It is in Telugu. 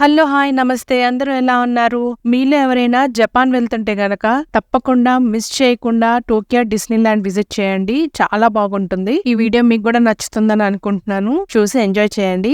హలో హాయ్ నమస్తే. అందరూ ఎలా ఉన్నారు? మీలో ఎవరైనా జపాన్ వెళ్తుంటే గనక తప్పకుండా మిస్ చేయకుండా టోక్యో డిస్నీ ల్యాండ్ విజిట్ చేయండి. చాలా బాగుంటుంది. ఈ వీడియో మీకు కూడా నచ్చుతుందని అనుకుంటున్నాను. చూసి ఎంజాయ్ చేయండి.